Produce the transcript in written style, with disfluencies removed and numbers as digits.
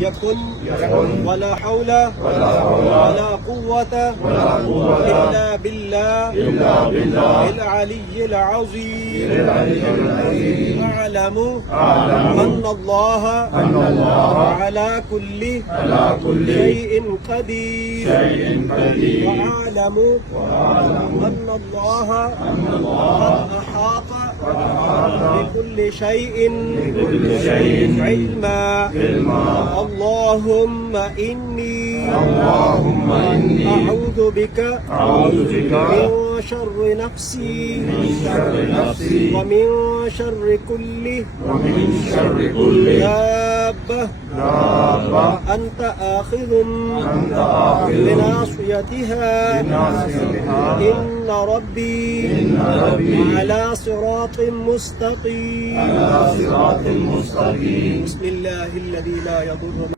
يكن ولا حول ولا قوة إلا بالله العلي العظيم. أعلم أن الله على كل شيء قدير. وأعلم أن الله قد أحاط بكل شيء علما. اللهم إني أعوذ بك من شر نفسي ومن شر كل دابة أنت آخذ بناصيتها. إن ربي على صراط مستقيم. بسم الله الذي لا يضر